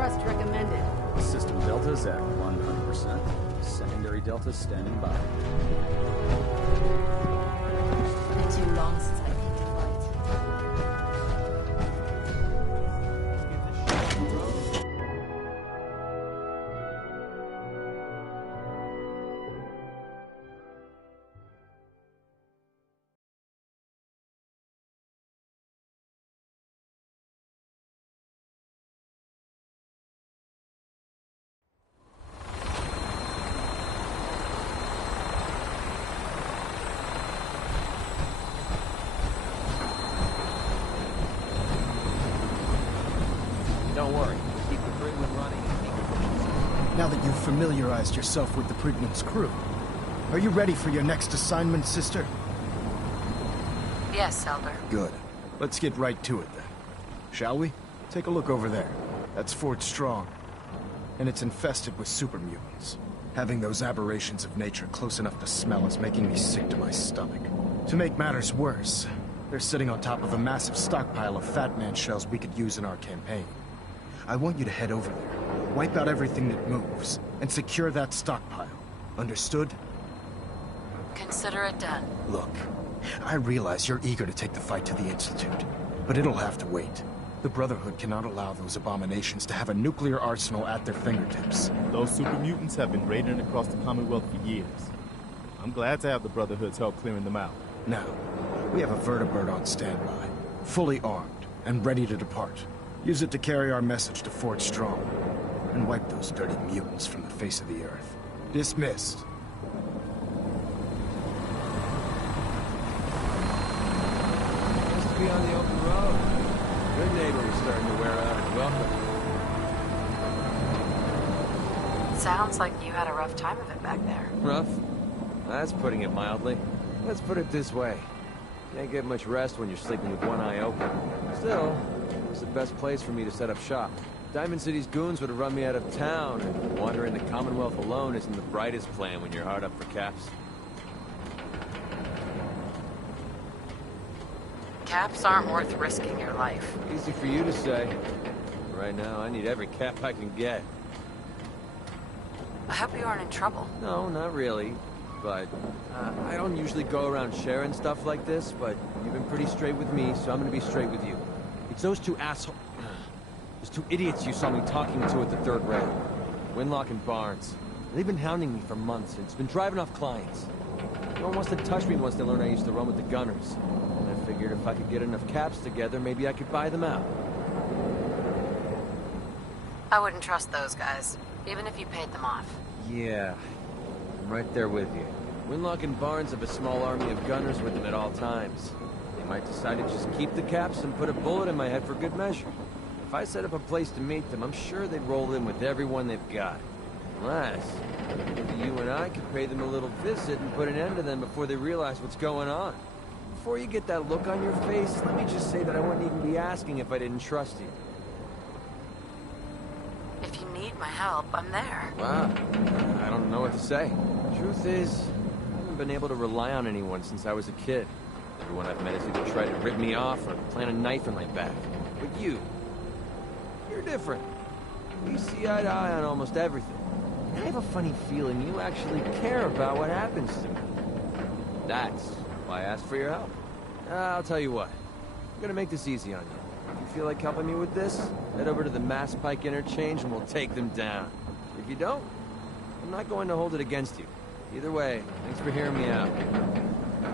thrust recommended. System deltas at 100%. Secondary deltas standing by. Been too long since I picked a fight. Don't worry, keep the Brigman running and make it. Now that you've familiarized yourself with the Brigman's crew, are you ready for your next assignment, sister? Yes, Elder. Good. Let's get right to it then. Shall we? Take a look over there. That's Fort Strong. And it's infested with super mutants. Having those aberrations of nature close enough to smell is making me sick to my stomach. To make matters worse, they're sitting on top of a massive stockpile of Fat Man shells we could use in our campaign. I want you to head over there, wipe out everything that moves, and secure that stockpile. Understood? Consider it done. Look, I realize you're eager to take the fight to the Institute, but it'll have to wait. The Brotherhood cannot allow those abominations to have a nuclear arsenal at their fingertips. Those super mutants have been raiding across the Commonwealth for years. I'm glad to have the Brotherhood's help clearing them out. Now, we have a vertibird on standby, fully armed, and ready to depart. Use it to carry our message to Fort Strong, and wipe those dirty mutants from the face of the earth. Dismissed. Nice to be on the open road. Good neighbor is starting to wear out its welcome. Sounds like you had a rough time of it back there. Rough? That's putting it mildly. Let's put it this way. Can't get much rest when you're sleeping with one eye open. Still, it's the best place for me to set up shop. Diamond City's goons would have run me out of town, and wandering the Commonwealth alone isn't the brightest plan when you're hard up for caps. Caps aren't worth risking your life. Easy for you to say. Right now, I need every cap I can get. I hope you aren't in trouble. No, not really. But I don't usually go around sharing stuff like this, but you've been pretty straight with me, so I'm gonna be straight with you. It's those two those two idiots you saw me talking to at the third rail. Winlock and Barnes. They've been hounding me for months, and it's been driving off clients. No one wants to touch me once they learn I used to run with the Gunners. And I figured if I could get enough caps together, maybe I could buy them out. I wouldn't trust those guys, even if you paid them off. Yeah, I'm right there with you. Winlock and Barnes have a small army of gunners with them at all times. They might decide to just keep the caps and put a bullet in my head for good measure. If I set up a place to meet them, I'm sure they'd roll in with everyone they've got. Unless, maybe you and I could pay them a little visit and put an end to them before they realize what's going on. Before you get that look on your face, let me just say that I wouldn't even be asking if I didn't trust you. If you need my help, I'm there. Wow, I don't know what to say. Truth is, I haven't been able to rely on anyone since I was a kid. Everyone I've met has either tried to rip me off or plant a knife in my back. But you're different. We see eye to eye on almost everything. And I have a funny feeling you actually care about what happens to me. That's why I asked for your help. I'll tell you what. I'm gonna make this easy on you. If you feel like helping me with this, head over to the Mass Pike Interchange and we'll take them down. If you don't, I'm not going to hold it against you. Either way, thanks for hearing me out.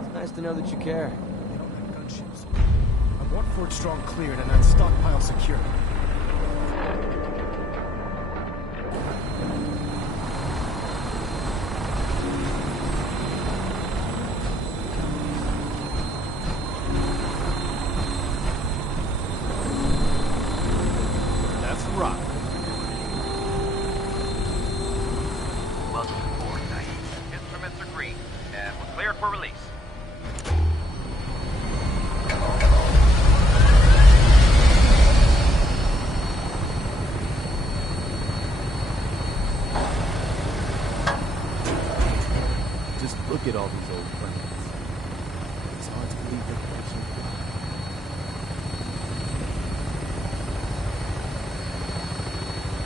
It's nice to know that you care. They don't have gunships. I want Fort Strong cleared and that stockpile secured. Look at all these old friends. It's hard to believe they're actually alive. 1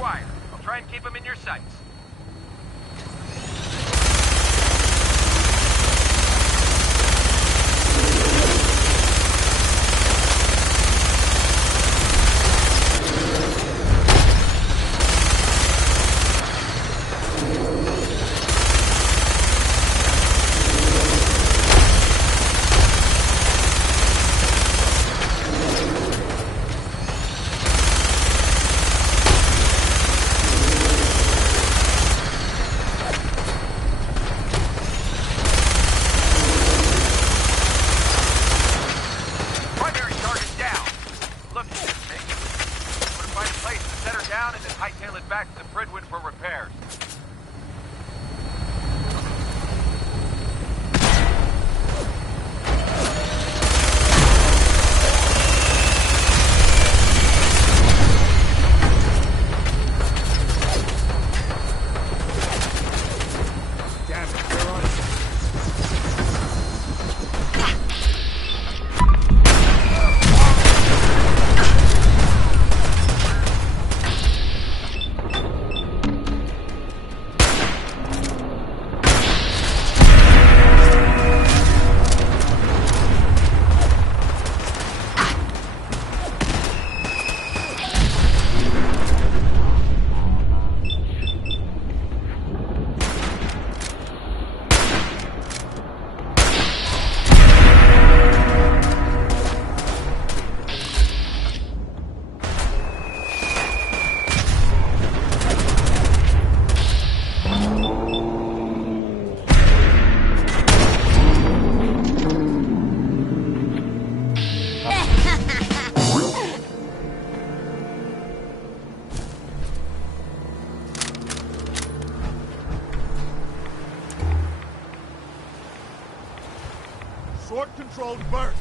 Squire. I'll try and keep him in your sights. Hightail it back to Fridwood for repairs. Damn it, they're on it. Sword-controlled burst!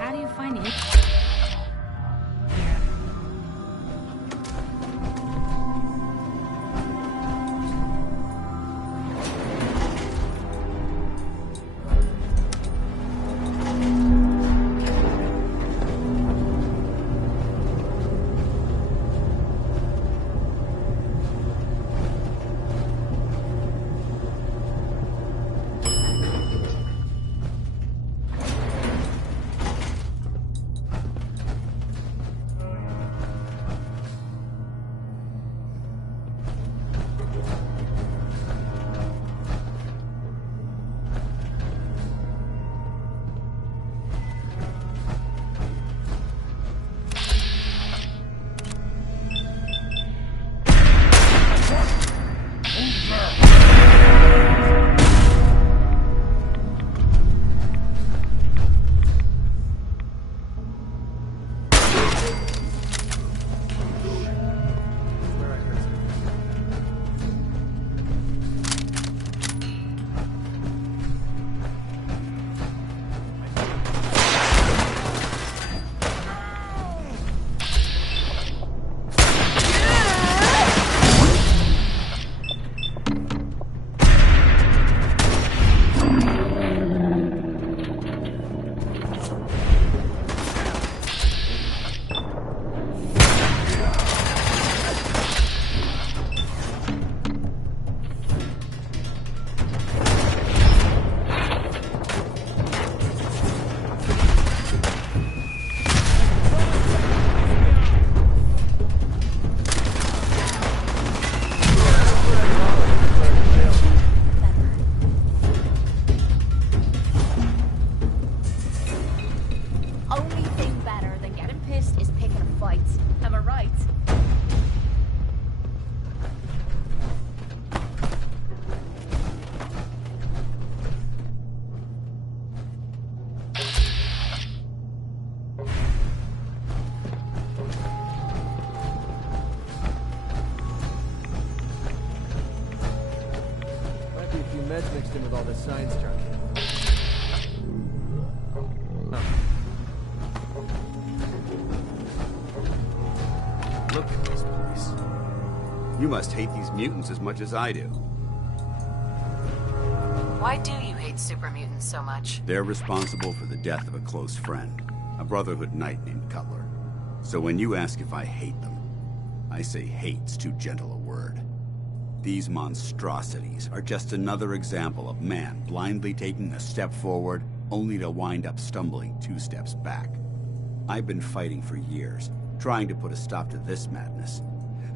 How do you find it? meds mixed in with all this science junk. Look at this place. You must hate these mutants as much as I do. Why do you hate super mutants so much? They're responsible for the death of a close friend, a Brotherhood knight named Cutler. So when you ask if I hate them, I say hate's too gentle a word. These monstrosities are just another example of man blindly taking a step forward, only to wind up stumbling 2 steps back. I've been fighting for years, trying to put a stop to this madness.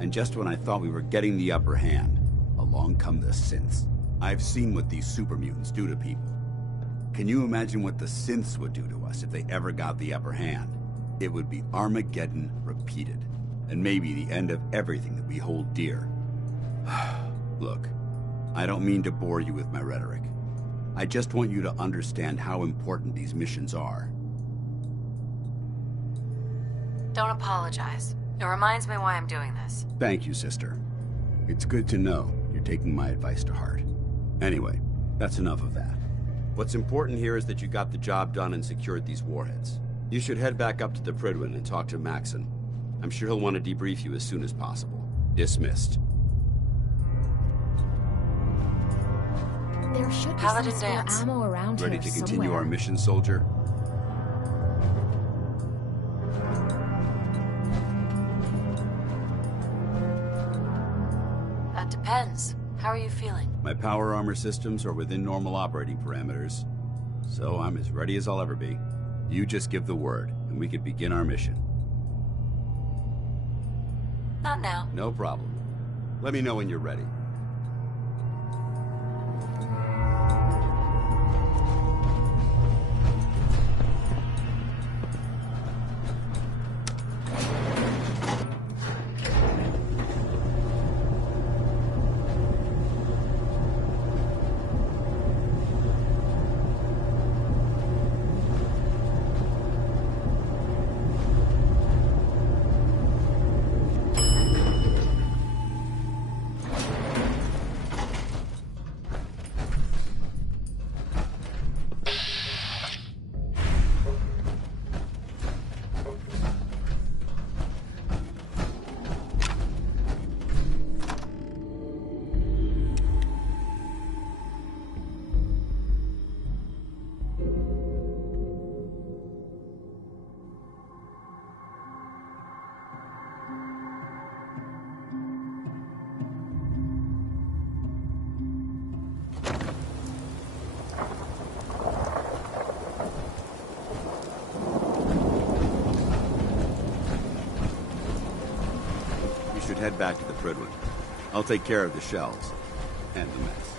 And just when I thought we were getting the upper hand, along come the synths. I've seen what these super mutants do to people. Can you imagine what the synths would do to us if they ever got the upper hand? It would be Armageddon repeated, and maybe the end of everything that we hold dear. Look, I don't mean to bore you with my rhetoric. I just want you to understand how important these missions are. Don't apologize. It reminds me why I'm doing this. Thank you, sister. It's good to know you're taking my advice to heart. Anyway, that's enough of that. What's important here is that you got the job done and secured these warheads. You should head back up to the Prydwen and talk to Maxon. I'm sure he'll want to debrief you as soon as possible. Dismissed. There should be Paladin some spare dance. ammo around Ready here to continue somewhere. our mission, soldier? That depends. How are you feeling? My power armor systems are within normal operating parameters, so I'm as ready as I'll ever be. You just give the word, and we can begin our mission. Not now. No problem. Let me know when you're ready. Head back to the Prydwen. I'll take care of the shells and the mess.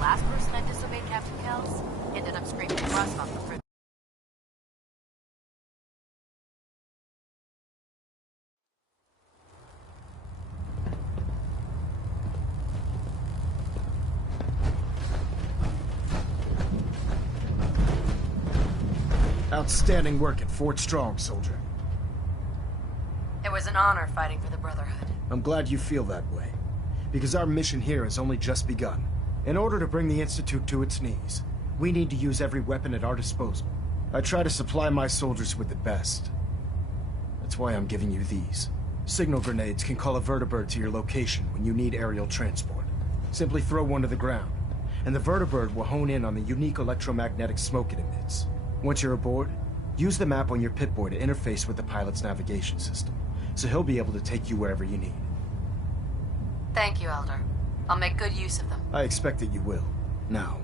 Last person that disobeyed Captain Kells ended up scraping rust off the fridge. Outstanding work at Fort Strong, soldier. It was an honor fighting for the Brotherhood. I'm glad you feel that way, because our mission here has only just begun. In order to bring the Institute to its knees, we need to use every weapon at our disposal. I try to supply my soldiers with the best. That's why I'm giving you these. Signal grenades can call a vertibird to your location when you need aerial transport. Simply throw one to the ground, and the vertibird will hone in on the unique electromagnetic smoke it emits. Once you're aboard, use the map on your Pip-Boy to interface with the pilot's navigation system, so he'll be able to take you wherever you need. Thank you, Elder. I'll make good use of them. I expect that you will. Now,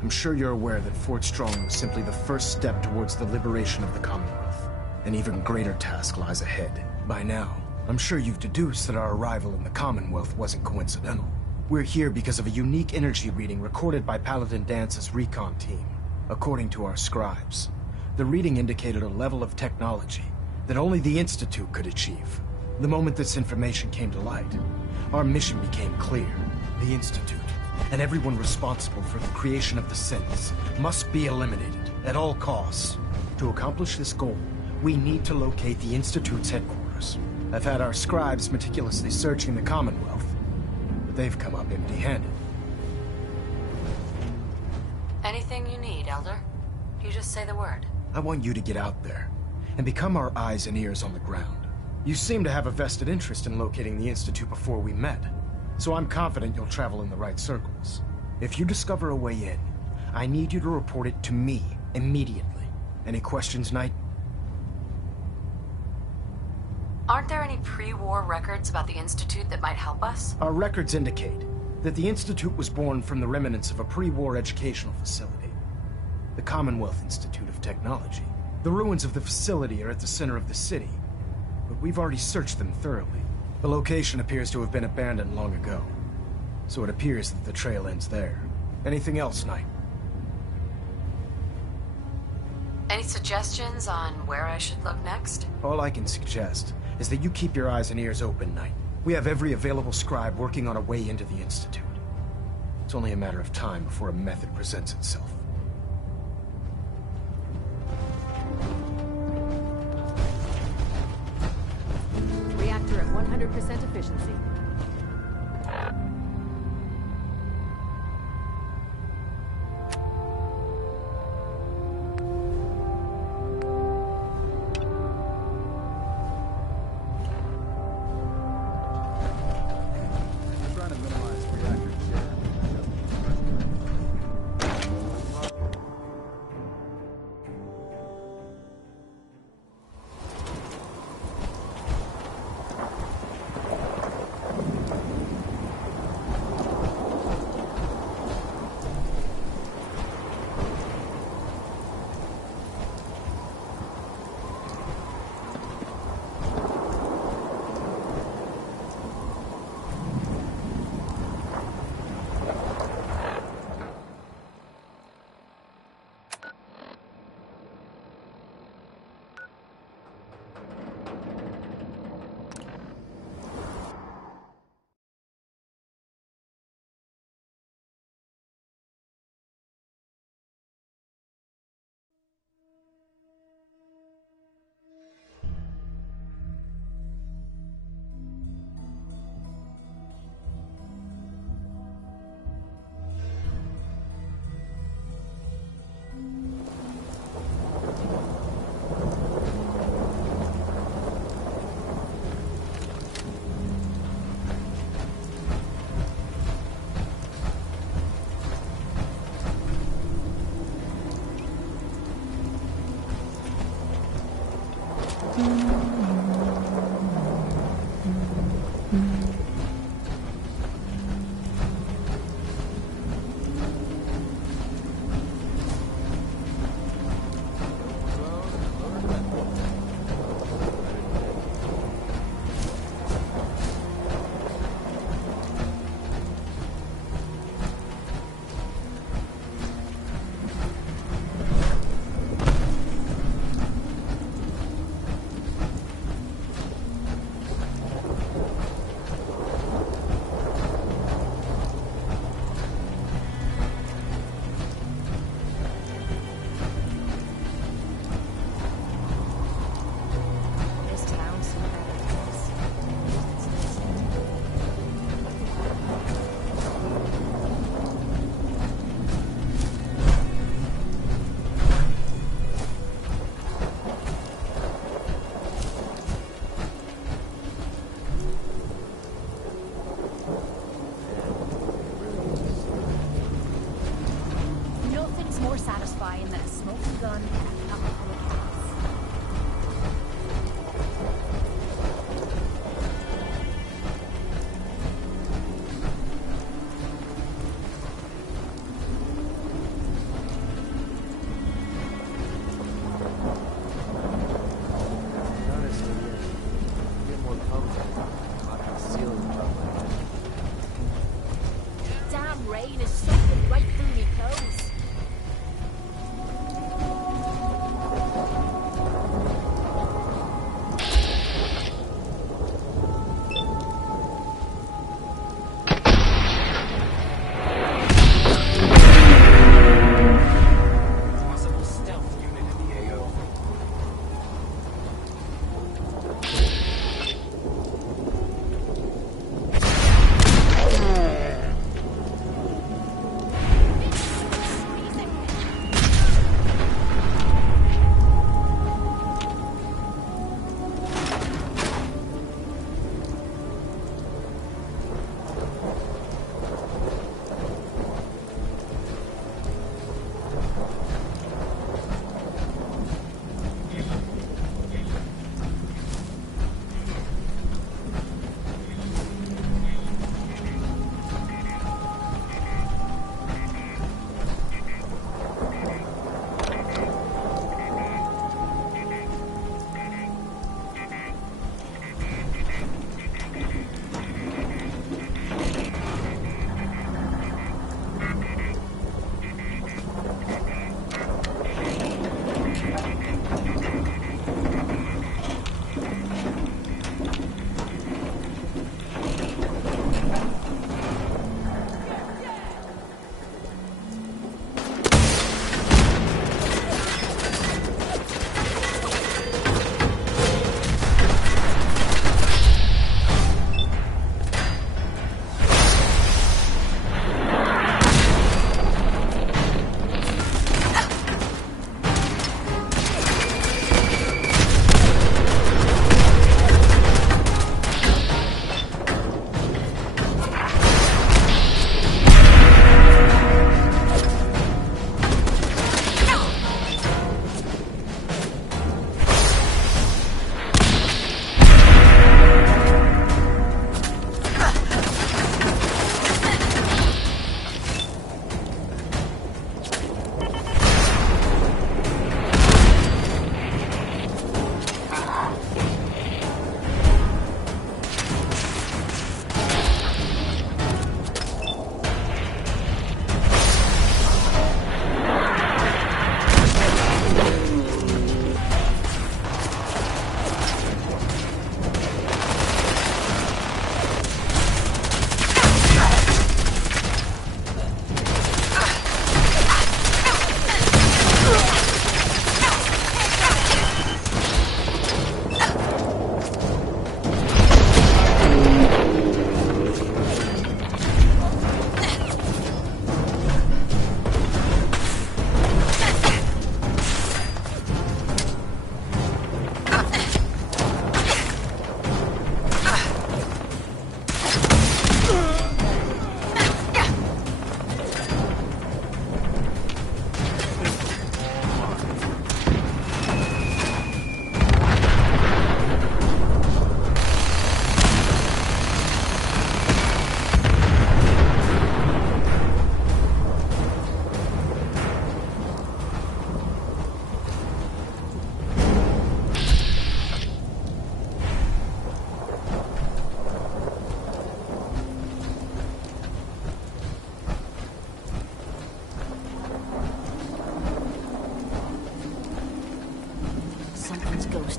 I'm sure you're aware that Fort Strong was simply the first step towards the liberation of the Commonwealth. An even greater task lies ahead. By now, I'm sure you've deduced that our arrival in the Commonwealth wasn't coincidental. We're here because of a unique energy reading recorded by Paladin Dance's recon team. According to our scribes, the reading indicated a level of technology that only the Institute could achieve. The moment this information came to light, our mission became clear. The Institute, and everyone responsible for the creation of the synths, must be eliminated at all costs. To accomplish this goal, we need to locate the Institute's headquarters. I've had our scribes meticulously searching the Commonwealth, but they've come up empty-handed. Anything you need, Elder? You just say the word. I want you to get out there and become our eyes and ears on the ground. You seem to have a vested interest in locating the Institute before we met, so I'm confident you'll travel in the right circles. If you discover a way in, I need you to report it to me immediately. Any questions, Knight? Aren't there any pre-war records about the Institute that might help us? Our records indicate that the Institute was born from the remnants of a pre-war educational facility, the Commonwealth Institute of Technology. The ruins of the facility are at the center of the city, but we've already searched them thoroughly. The location appears to have been abandoned long ago, so it appears that the trail ends there. Anything else, Knight? Any suggestions on where I should look next? All I can suggest is that you keep your eyes and ears open, Knight. We have every available scribe working on a way into the Institute. It's only a matter of time before a method presents itself. Reactor at 100% efficiency.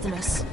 blasting us.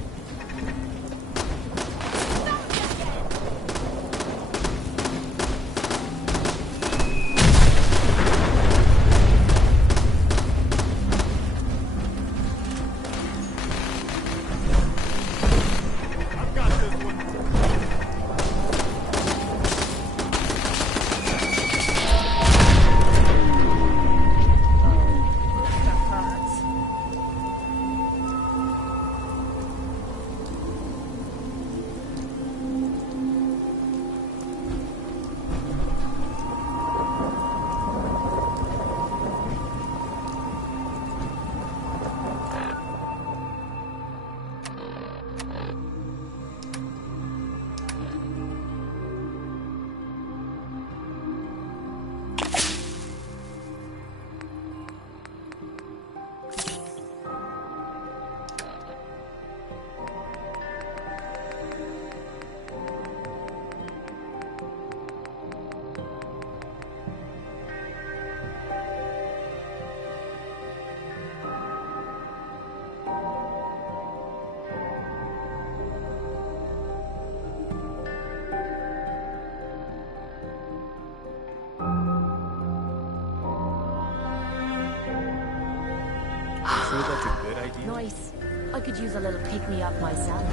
Sure that's a good idea? Nice. I could use a little pick-me-up myself.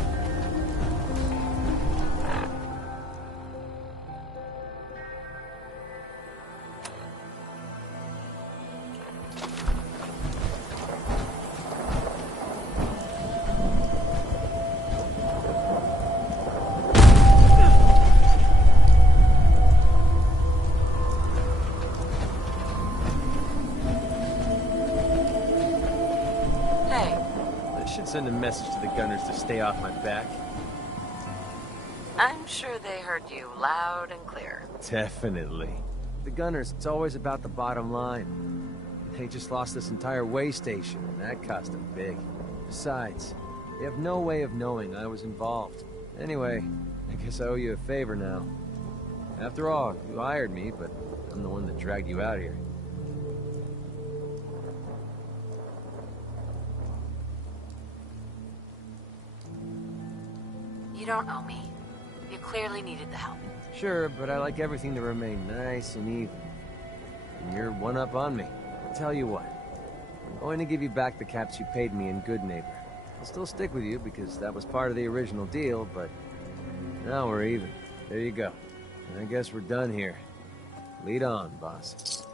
Send a message to the gunners to stay off my back. I'm sure they heard you loud and clear. Definitely. The gunners, it's always about the bottom line. They just lost this entire way station, and that cost them big. Besides, they have no way of knowing I was involved. Anyway, I guess I owe you a favor now. After all, you hired me, but I'm the one that dragged you out here. You don't owe me. You clearly needed the help. Sure, but I like everything to remain nice and even. And you're one up on me. I'll tell you what. I'm going to give you back the caps you paid me in Good Neighbor. I'll still stick with you because that was part of the original deal, but now we're even. There you go. And I guess we're done here. Lead on, boss.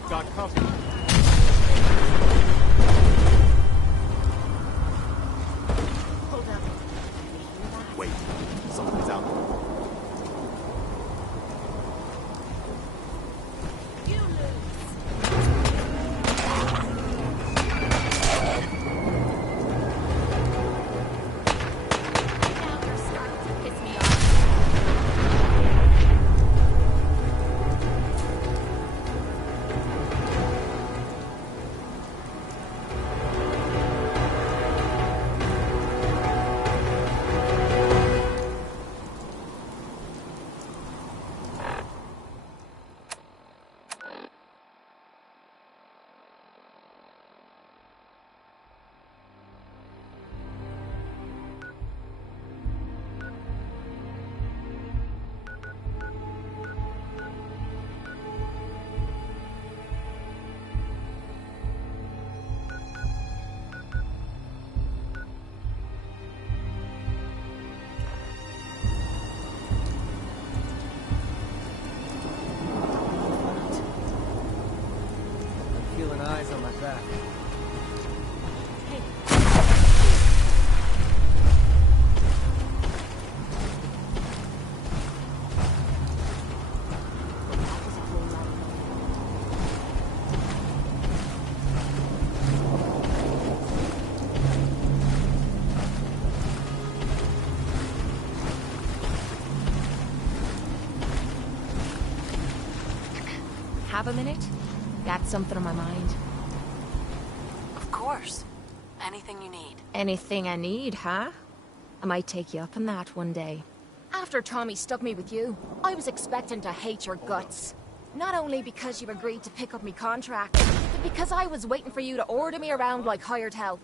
We've got company. Hold up. Did you hear that? Wait, something's out there. You lose. Now you're starting to piss me off. I'm feeling eyes on my back. Have a minute? Got something on my mind. Of course. Anything you need. Anything I need, huh? I might take you up on that one day. After Tommy stuck me with you, I was expecting to hate your guts. Not only because you agreed to pick up me contract, but because I was waiting for you to order me around like hired help.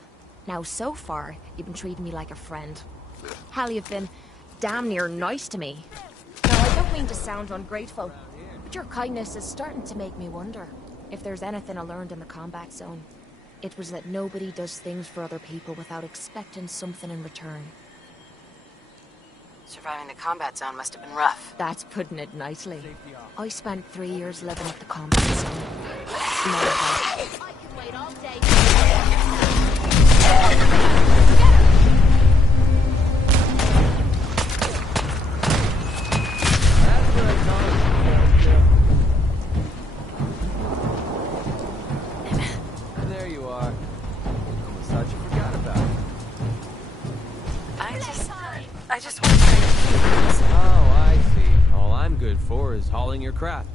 Now, so far, you've been treating me like a friend. Hell, you've been damn near nice to me. Now, I don't mean to sound ungrateful, but your kindness is starting to make me wonder if there's anything I learned in the combat zone. It was that nobody does things for other people without expecting something in return. Surviving the combat zone must have been rough. That's putting it nicely. I spent 3 years living at the combat zone. I can wait all day. There you are. Almost thought you forgot about it. I just want to... Oh, I see. All I'm good for is hauling your crap.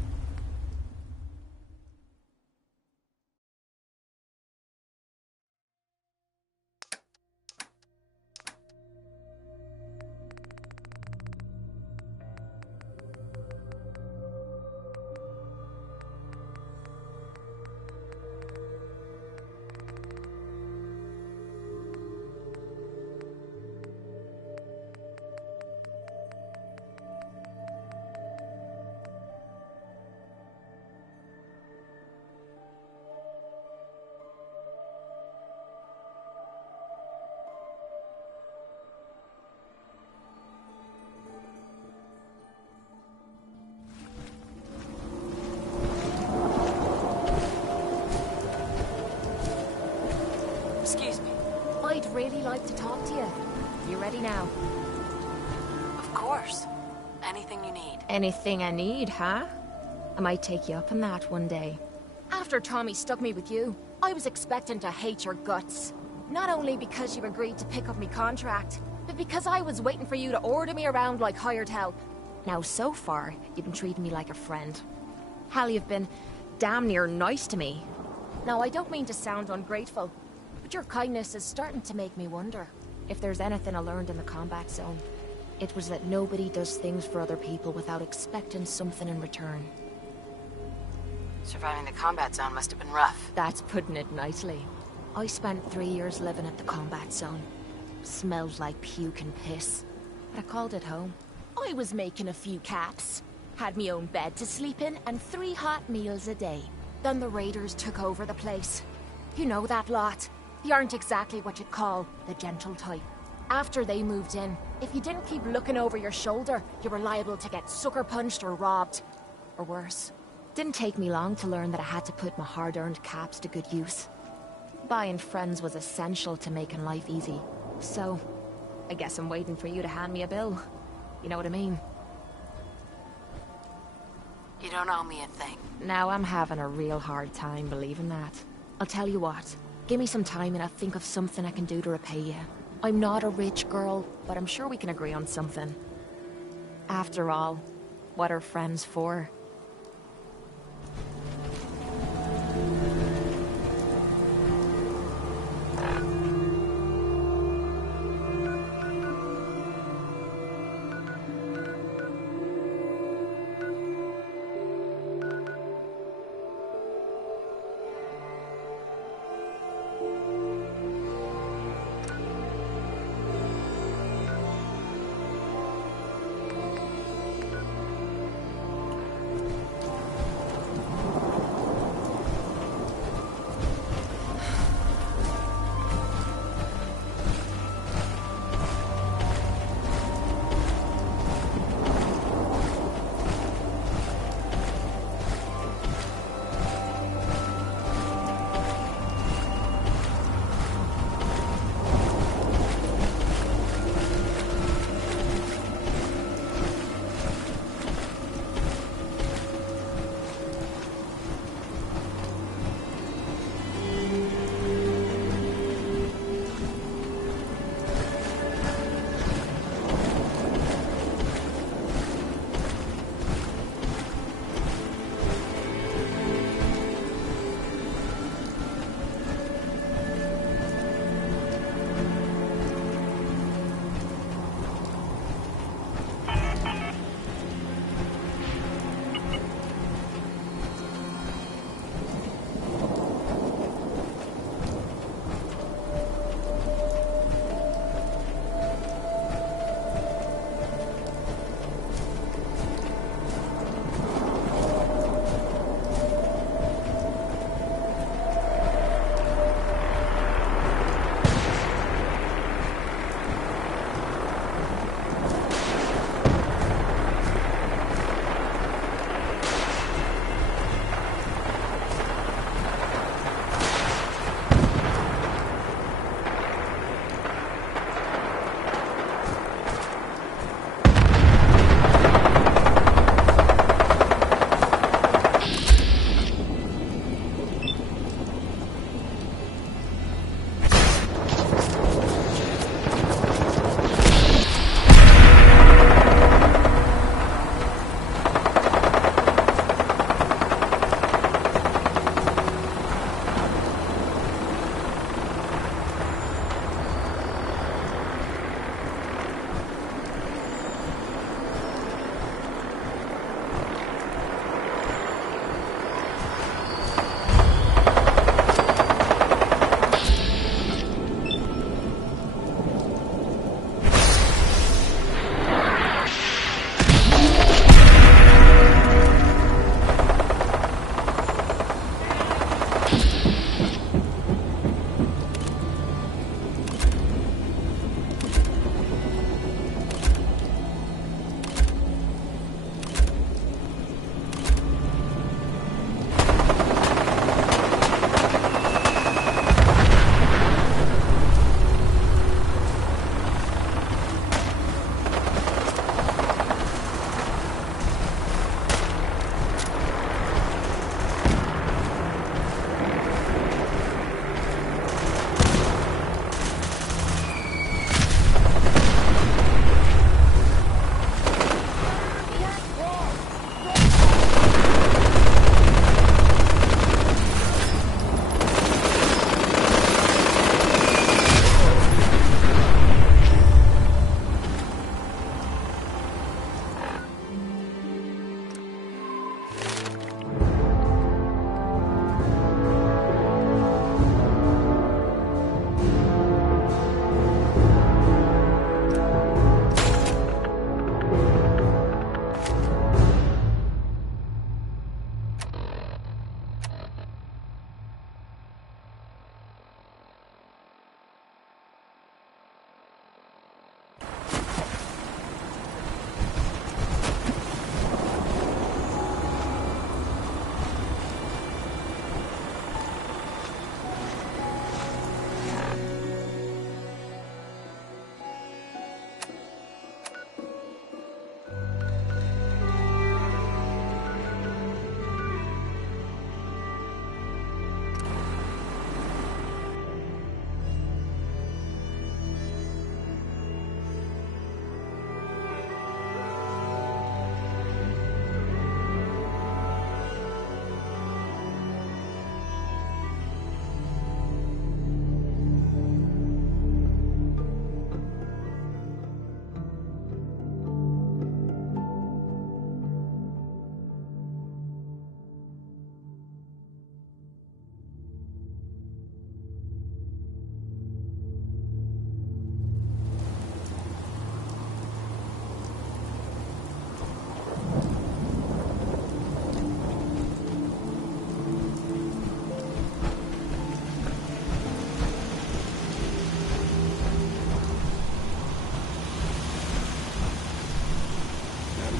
Excuse me. I'd really like to talk to you. You ready now? Of course. Anything you need. Anything I need, huh? I might take you up on that one day. After Tommy stuck me with you, I was expecting to hate your guts. Not only because you agreed to pick up me contract, but because I was waiting for you to order me around like hired help. Now, so far, you've been treating me like a friend. Hell, you've been damn near nice to me. Now, I don't mean to sound ungrateful, but your kindness is starting to make me wonder if there's anything I learned in the combat zone. It was that nobody does things for other people without expecting something in return. Surviving the combat zone must have been rough. That's putting it nicely. I spent 3 years living at the combat zone. Smelled like puke and piss. But I called it home. I was making a few caps. Had me own bed to sleep in and 3 hot meals a day. Then the raiders took over the place. You know that lot. They aren't exactly what you'd call the gentle type. After they moved in, if you didn't keep looking over your shoulder, you were liable to get sucker punched or robbed. Or worse. Didn't take me long to learn that I had to put my hard-earned caps to good use. Buying friends was essential to making life easy. So, I guess I'm waiting for you to hand me a bill. You know what I mean? You don't owe me a thing. Now I'm having a real hard time believing that. I'll tell you what. Give me some time and I'll think of something I can do to repay you. I'm not a rich girl, but I'm sure we can agree on something. After all, what are friends for?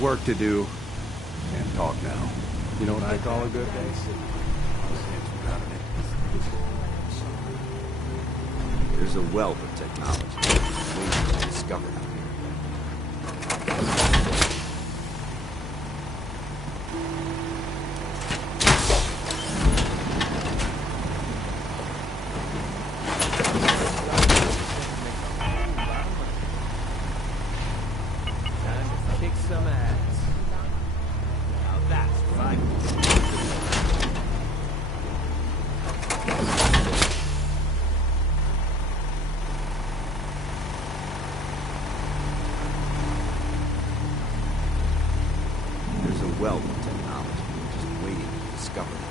Work to do. Can't talk now. You know what I call a good day? There's a wealth of technology waiting to be discovered out here. Time to kick some ass. Now that's what I call. There's a wealth of technology just waiting to be discovered out here.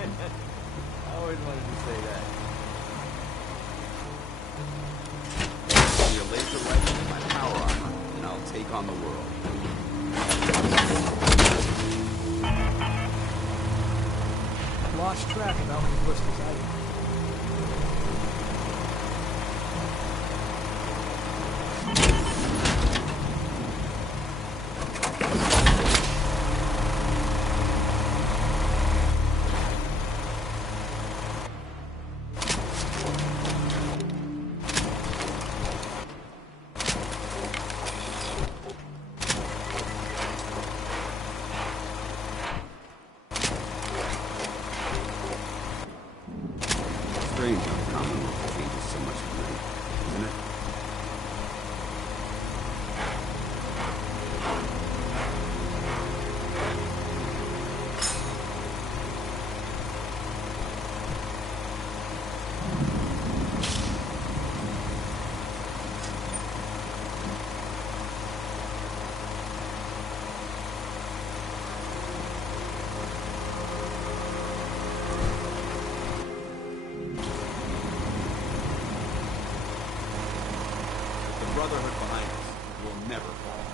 I always wanted to say that. Your laser rifle and my power armor, and I'll take on the world. Lost track of how many blisters I got. Strange how the Commonwealth changes so much for me, isn't it? The Brotherhood behind us will never fall.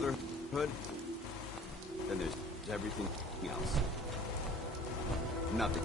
Brotherhood, then there's everything else. Nothing.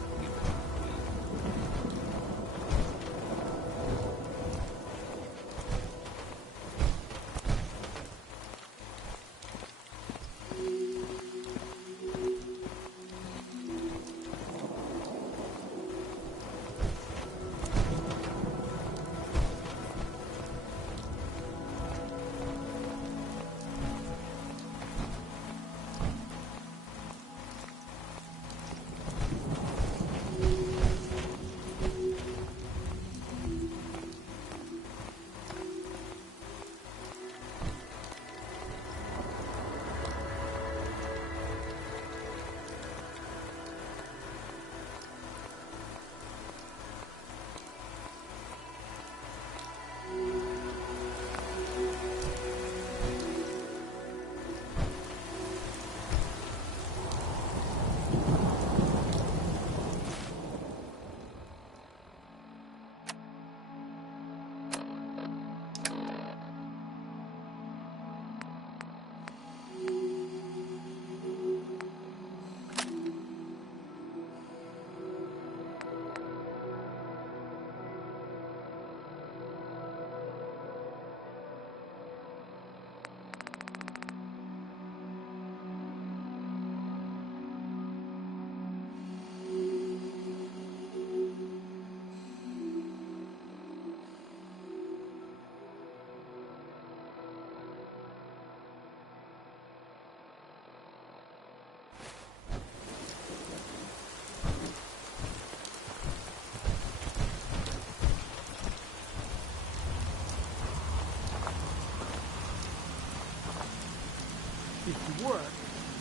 If you work,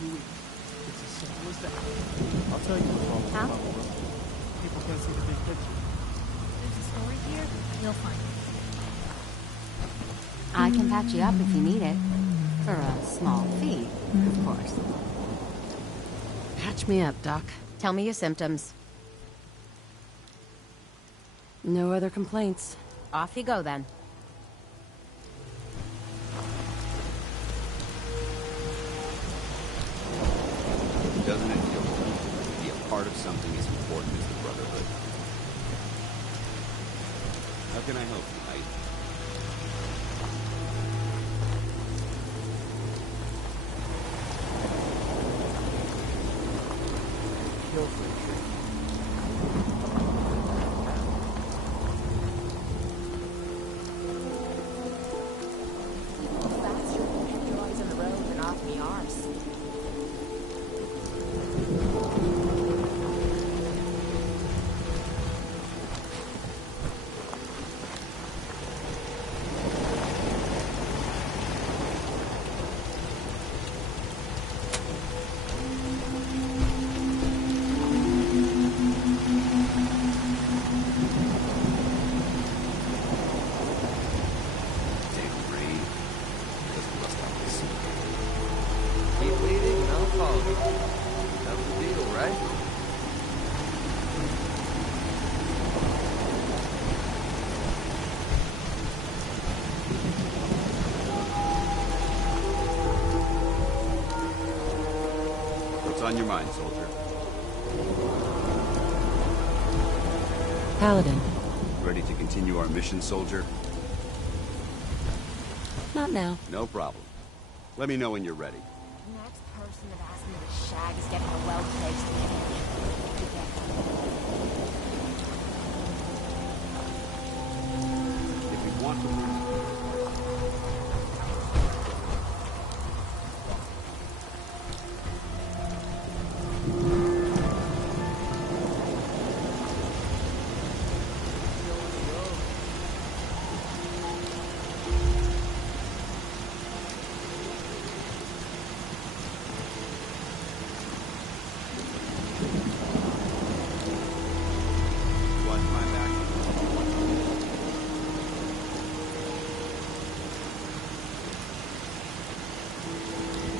you eat. It's as simple as that. I'll tell you what's wrong with How? Papa, bro. People can't see the big picture. There's a story here. You'll find it. I can patch you up if you need it. For a small fee, of course. Patch me up, Doc. Tell me your symptoms. No other complaints. Off you go then. Doesn't it feel good to be a part of something as important as the Brotherhood? How can I help you, Knight? Kill for a treat. Faster, keep your eyes on the road and off me arse. Damn rain. Doesn't rust out this. Keep leading and I'll follow you. That was the deal, right? What's on your mind, soldier? Paladin. Ready to continue our mission, soldier? Not now. No problem. Let me know when you're ready. Next person that asks me to shag is getting a well-placed pig. If we want to lose... Watch my back.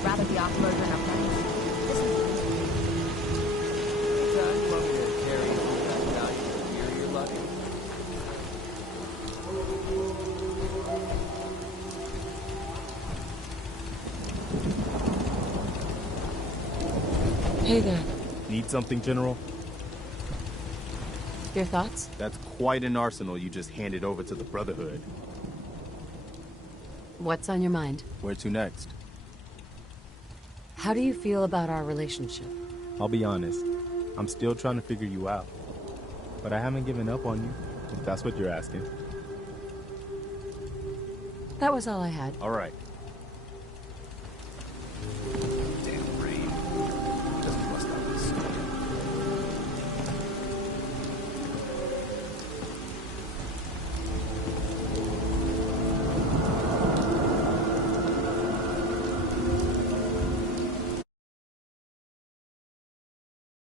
Rather be off road than up front. Listen, Anytime you want me to carry you through that valuable gear you're lugging? Hey there. Need something, General? Your thoughts? That's quite an arsenal you just handed over to the Brotherhood. What's on your mind? Where to next? How do you feel about our relationship? I'll be honest. I'm still trying to figure you out. But I haven't given up on you, if that's what you're asking. That was all I had. All right.